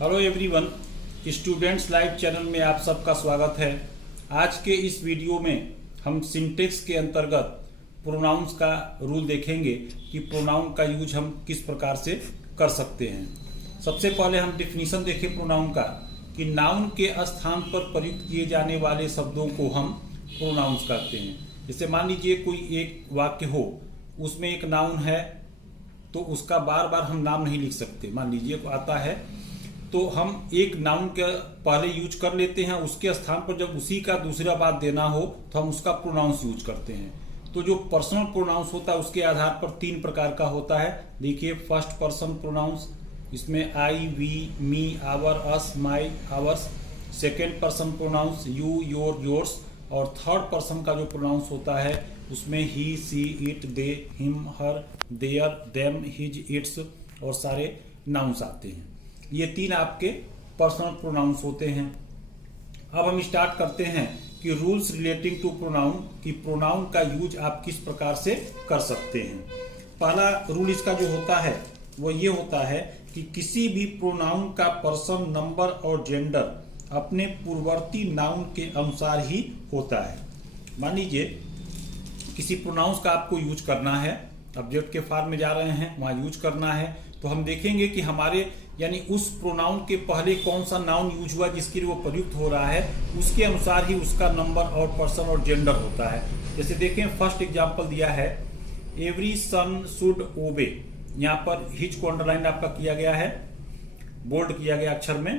Hello everyone, students live channel में आप सबका स्वागत है। आज के इस वीडियो में हम सिंटेक्स के अंतर्गत प्रोनाउंस का रूल देखेंगे कि प्रोनाउन का यूज हम किस प्रकार से कर सकते हैं। सबसे पहले हम डिफिनीशन देखें प्रोनाउन का कि नाउन के स्थान पर प्रयुक्त किए जाने वाले शब्दों को हम प्रोनाउंस कहते हैं। जैसे मान लीजिए कोई एक वाक्य हो, उसमें एक नाउन है तो उसका बार बार हम नाम नहीं लिख सकते। मान लीजिए आता है तो हम एक नाउन के पहले यूज कर लेते हैं, उसके स्थान पर जब उसी का दूसरा बात देना हो तो हम उसका प्रोनाउंस यूज करते हैं। तो जो पर्सनल प्रोनाउंस होता है उसके आधार पर तीन प्रकार का होता है। देखिए, फर्स्ट पर्सन प्रोनाउंस, इसमें I, we, me, our, us, my, ours. Second person pronouns you, your, yours. और थर्ड पर्सन का जो प्रोनाउंस होता है उसमें he, she, it, they, him, her, their, them, his, its और सारे नाउंस आते हैं। ये तीन आपके पर्सनल प्रोनाउंस होते हैं। अब हम स्टार्ट करते हैं कि रूल्स रिलेटिंग टू प्रोनाउन, कि प्रोनाउन का यूज आप किस प्रकार से कर सकते हैं। पहला रूल इसका जो होता है वो ये होता है कि किसी भी प्रोनाउन का पर्सन, नंबर और जेंडर अपने पूर्ववर्ती नाउन के अनुसार ही होता है। मान लीजिए किसी प्रोनाउंस का आपको यूज करना है, ऑब्जेक्ट के फॉर्म में जा रहे हैं, वहां यूज करना है, तो हम देखेंगे कि हमारे यानी उस प्रोनाउन के पहले कौन सा नाउन यूज हुआ जिसके लिए वो प्रयुक्त हो रहा है, उसके अनुसार ही उसका नंबर और पर्सन और जेंडर होता है। जैसे देखें, फर्स्ट एग्जांपल दिया है, एवरी सन शुड ओबे। यहाँ पर हिज को अंडरलाइन आपका किया गया है, बोल्ड किया गया अक्षर में,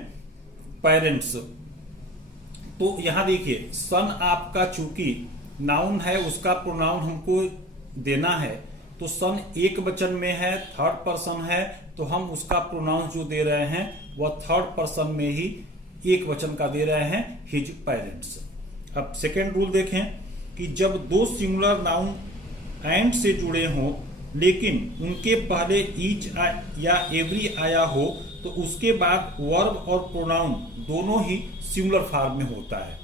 पेरेंट्स। तो यहाँ देखिए, सन आपका चूंकि नाउन है, उसका प्रोनाउन हमको देना है, तो सन एक वचन में है, थर्ड पर्सन है, तो हम उसका प्रोनाउंस जो दे रहे हैं वह थर्ड पर्सन में ही एक वचन का दे रहे हैं, हिज पेरेंट्स। अब सेकेंड रूल देखें कि जब दो सिंगुलर नाउन एंड से जुड़े हों लेकिन उनके पहले ईच या एवरी आया हो तो उसके बाद वर्ब और प्रोनाउन दोनों ही सिंगुलर फॉर्म में होता है।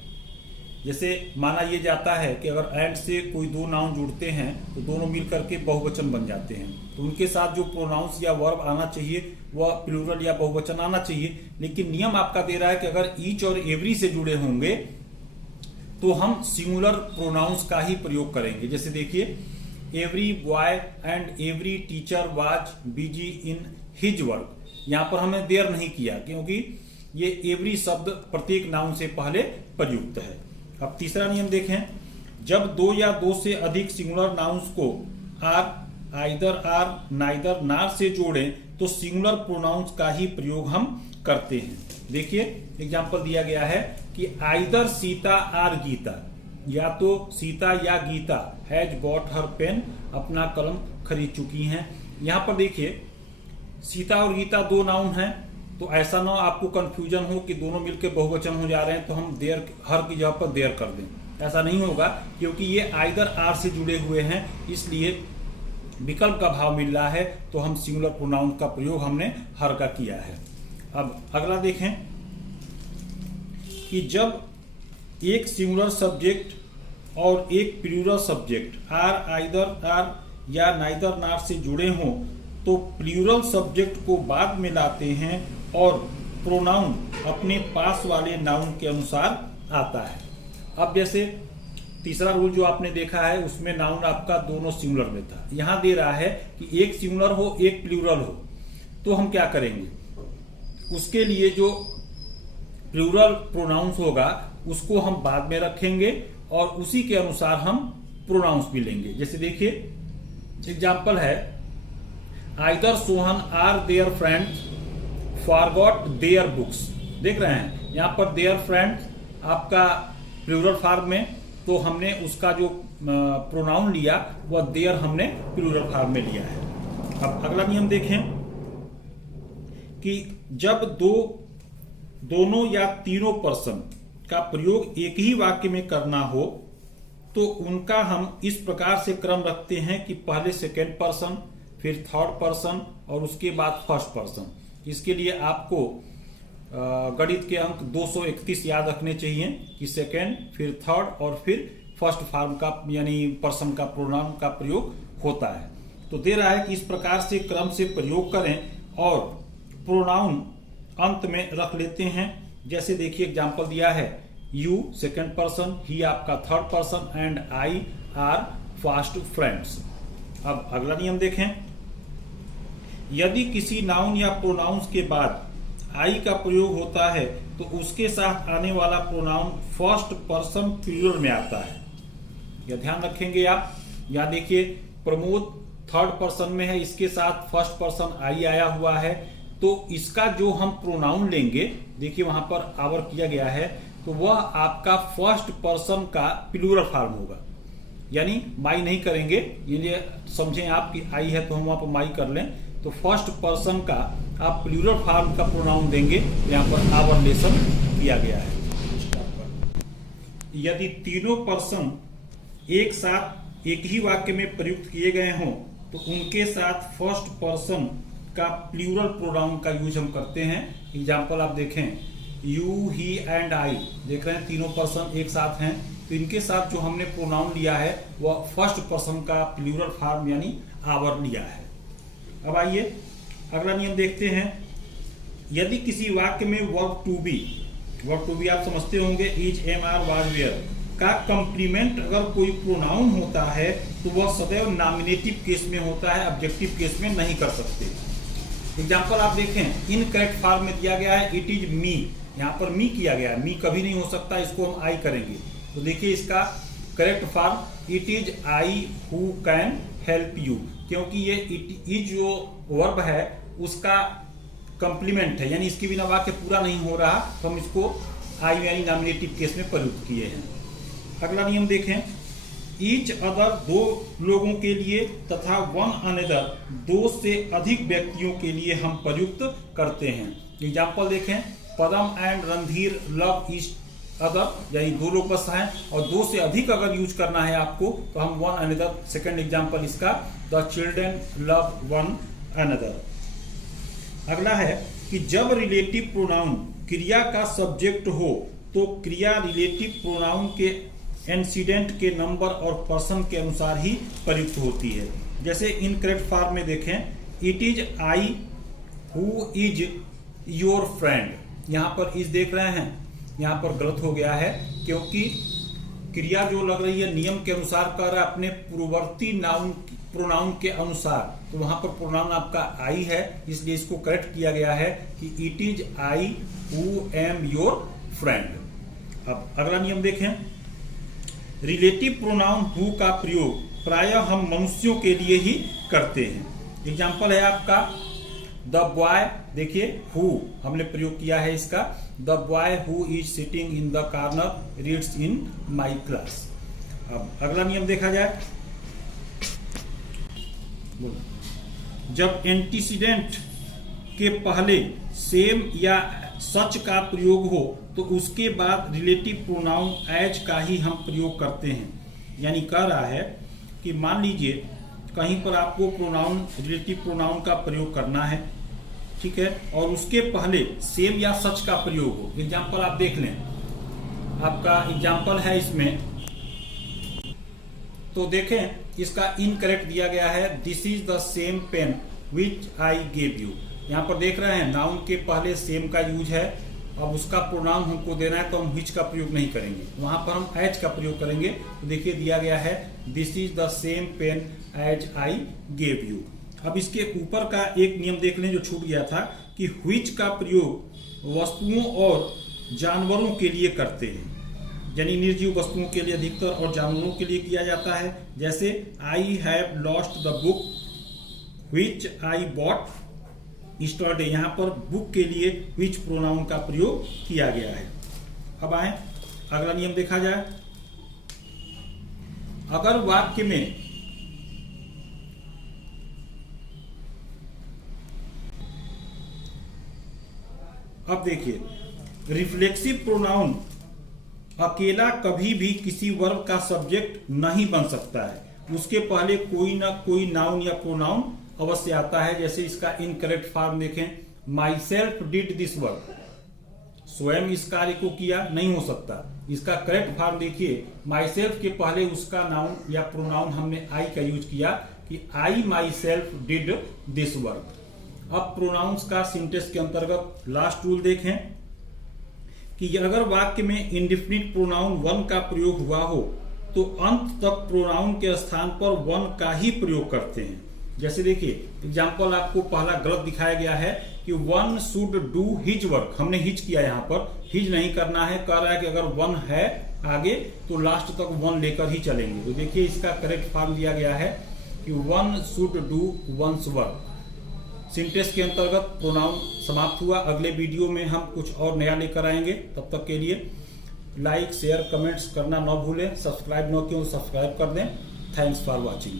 जैसे माना ये जाता है कि अगर एंड से कोई दो नाउन जुड़ते हैं तो दोनों मिलकर के बहुवचन बन जाते हैं, तो उनके साथ जो प्रोनाउंस या वर्ब आना चाहिए वह प्लूरल या बहुवचन आना चाहिए। लेकिन नियम आपका दे रहा है कि अगर ईच और एवरी से जुड़े होंगे तो हम सिंगुलर प्रोनाउंस का ही प्रयोग करेंगे। जैसे देखिए, every boy and every teacher was busy in his work. यहाँ पर हमने देयर नहीं किया क्योंकि ये एवरी शब्द प्रत्येक नाउन से पहले प्रयुक्त है। अब तीसरा नियम देखें, जब दो या दो से अधिक सिंगुलर नाउन्स को are, either are, neither nor से जोड़ें तो सिंगुलर प्रोनाउंस का ही प्रयोग हम करते हैं। देखिए, एग्जांपल दिया गया है कि आइदर सीता आर गीता, या तो सीता या Gita has bought her pen, अपना कलम खरीद चुकी हैं। यहां पर देखिए, सीता और गीता दो नाउन हैं, तो ऐसा ना आपको कंफ्यूजन हो कि दोनों मिलकर बहुवचन हो जा रहे हैं तो हम देयर, हर की जगह पर देयर कर दें। ऐसा नहीं होगा क्योंकि ये आइदर आर से जुड़े हुए हैं, इसलिए विकल्प का भाव मिल रहा है, तो हम सिंगुलर प्रोनाउन का प्रयोग हमने हर का किया है। अब अगला देखें कि जब एक सिंगुलर सब्जेक्ट और एक plural subject are, either or या नाइदर नार से जुड़े हों तो प्लूरल सब्जेक्ट को बाद में लाते हैं और प्रोनाउन अपने पास वाले नाउन के अनुसार आता है। अब जैसे तीसरा रूल जो आपने देखा है उसमें नाउन आपका दोनों सिंगुलर में था, यहां दे रहा है कि एक सिंगुलर हो एक प्लूरल हो, तो हम क्या करेंगे, उसके लिए जो प्लूरल प्रोनाउंस होगा उसको हम बाद में रखेंगे और उसी के अनुसार हम प्रोनाउंस भी लेंगे। जैसे देखिए, एग्जाम्पल है, either Sohan or their friends forgot their books. देख रहे हैं यहां पर देयर फ्रेंड्स आपका प्लूरल फॉर्म में, तो हमने उसका जो प्रोनाउन लिया वह देयर हमने प्लूरल फॉर्म में लिया है। अब अगला नियम देखें कि जब दोनों या तीनों पर्सन का प्रयोग एक ही वाक्य में करना हो तो उनका हम इस प्रकार से क्रम रखते हैं कि पहले सेकेंड पर्सन, फिर थर्ड पर्सन और उसके बाद फर्स्ट पर्सन। इसके लिए आपको गणित के अंक 231 याद रखने चाहिए कि सेकेंड, फिर थर्ड और फिर फर्स्ट फॉर्म का यानी पर्सन का प्रोनाउन का प्रयोग होता है। तो दे रहा है कि इस प्रकार से क्रम से प्रयोग करें और प्रोनाउन अंत में रख लेते हैं। जैसे देखिए एग्जांपल दिया है, यू सेकंड पर्सन, ही आपका third person and I R fast friends. अब अगला नियम देखें, यदि किसी नाउन या प्रोनाउंस के बाद आई का प्रयोग होता है तो उसके साथ आने वाला प्रोनाउन फर्स्ट पर्सन प्लूरल में आता है। यह ध्यान रखेंगे आप। यहाँ देखिए प्रमोद थर्ड पर्सन में है, इसके साथ फर्स्ट पर्सन आई आया हुआ है, तो इसका जो हम प्रोनाउन लेंगे, देखिए वहां पर आवर किया गया है, तो वह आपका फर्स्ट पर्सन का प्लूरल फॉर्म होगा। यानी माई नहीं करेंगे, ये समझें आप कि आई है तो हम वहां पर माई कर लें, तो फर्स्ट पर्सन का आप प्लूरल फॉर्म का प्रोनाउन देंगे। यहाँ पर आवर लेसन किया गया है। यदि तीनों पर्सन एक साथ एक ही वाक्य में प्रयुक्त किए गए हों तो उनके साथ फर्स्ट पर्सन का प्लूरल प्रोनाउन का यूज हम करते हैं। एग्जाम्पल आप देखें, यू, ही एंड आई, देख रहे हैं तीनों पर्सन एक साथ हैं, तो इनके साथ जो हमने प्रोनाउन लिया है वह फर्स्ट पर्सन का प्लूरल फॉर्म यानी आवर लिया है। अब आइए अगला नियम देखते हैं। यदि किसी वाक्य में वर्ब टू बी आप समझते होंगे, is, am, are, was, were का कंप्लीमेंट अगर कोई प्रोनाउन होता है तो वह सदैव नॉमिनेटिव केस में होता है, ऑब्जेक्टिव केस में नहीं कर सकते। एग्जाम्पल आप देखें, इनकरेक्ट फॉर्म में दिया गया है इट इज मी, यहाँ पर मी किया गया है, मी कभी नहीं हो सकता, इसको हम आई करेंगे। तो देखिए इसका correct form it is I who can help you, क्योंकि ये इट इज जो वर्ब है उसका कंप्लीमेंट है, यानी इसके बिना वाक्य पूरा नहीं हो रहा, तो हम इसको आई यानी नॉमिनेटिव केस में प्रयुक्त किए हैं। अगला नियम देखें, ईच अदर दो लोगों के लिए तथा वन अनदर दो से अधिक व्यक्तियों के लिए हम प्रयुक्त करते हैं। एग्जाम्पल देखें, Padam and Randhir love each other, यानी दो लोग बस हैं, और दो से अधिक अगर यूज करना है आपको तो हम वन अनदर। सेकंड एग्जाम्पल इसका, the children love one another. अगला है कि जब रिलेटिव प्रोनाउन क्रिया का सब्जेक्ट हो तो क्रिया रिलेटिव प्रोनाउन के एंसीडेंट के नंबर और पर्सन के अनुसार ही प्रयुक्त होती है। जैसे इनकरेक्ट फॉर्म में देखें, it is I who is your friend, यहाँ पर इज देख रहे हैं, यहाँ पर गलत हो गया है, क्योंकि क्रिया जो लग रही है नियम के अनुसार कर रहा है अपने पूर्ववर्ती प्रोनाउन के अनुसार, तो वहां पर प्रोनाउन आपका आई है, इसलिए इसको करेक्ट किया गया है कि it is I who am your friend. अब अगला नियम देखें, रिलेटिव प्रोनाउन हु का प्रयोग प्रायः हम मनुष्यों के लिए ही करते हैं। एग्जाम्पल है आपका द बॉय, देखिए हु हमने प्रयोग किया है इसका, the boy who is sitting in the corner reads in my class. अब अगला नियम देखा जाए, जब एंटीसीडेंट के पहले सेम या सच का प्रयोग हो तो उसके बाद रिलेटिव प्रोनाउन एज का ही हम प्रयोग करते हैं। यानी कह रहा है कि मान लीजिए कहीं पर आपको प्रोनाउन रिलेटिव प्रोनाउन का प्रयोग करना है, ठीक है, और उसके पहले सेम या सच का प्रयोग हो। एग्जाम्पल आप देख लें, आपका एग्जाम्पल है इसमें, तो देखें इसका इनकरेक्ट दिया गया है, this is the same pen which I gave you. यहाँ पर देख रहे हैं नाउन के पहले सेम का यूज है, अब उसका प्रोनाउन हमको देना है तो हम विच का प्रयोग नहीं करेंगे, वहां पर हम एज का प्रयोग करेंगे। तो देखिए दिया गया है this is the same pen as I gave you. अब इसके ऊपर का एक नियम देख लें जो छूट गया था कि व्हिच का प्रयोग वस्तुओं और जानवरों के लिए करते हैं, यानी निर्जीव वस्तुओं के लिए अधिकतर और जानवरों के लिए किया जाता है। जैसे I have lost the book which I bought yesterday, यहाँ पर बुक के लिए व्हिच प्रोनाउन का प्रयोग किया गया है। अब आए अगला नियम देखा जाए, अगर वाक्य में अब देखिए रिफ्लेक्सिव प्रोनाउन अकेला कभी भी किसी वर्ब का सब्जेक्ट नहीं बन सकता है, उसके पहले कोई ना कोई नाउन या प्रोनाउन अवश्य आता है। जैसे इसका इनकरेक्ट फॉर्म देखें, my self did this work, स्वयं इस कार्य को किया, नहीं हो सकता। इसका करेक्ट फॉर्म देखिए, माई सेल्फ के पहले उसका नाउन या प्रोनाउन हमने आई का यूज किया कि I myself did this work. अब प्रोनाउंस का सिंटेक्स के अंतर्गत लास्ट रूल देखें कि अगर वाक्य में इंडेफिनिट प्रोनाउन वन का प्रयोग हुआ हो तो अंत तक प्रोनाउन के स्थान पर वन का ही प्रयोग करते हैं। जैसे देखिए एग्जाम्पल आपको पहला गलत दिखाया गया है कि one should do his work, हमने हिज किया, यहाँ पर हिज नहीं करना है, कह रहा है कि अगर वन है आगे तो लास्ट तक वन लेकर ही चलेंगे। तो देखिए इसका करेक्ट फॉर्म दिया गया है कि one should do one's work. Syntax के अंतर्गत प्रोनाउन समाप्त हुआ। अगले वीडियो में हम कुछ और नया लेकर आएंगे। तब तक के लिए लाइक शेयर कमेंट्स करना न भूलें, सब्सक्राइब न किया तो सब्सक्राइब कर दें। Thanks for watching.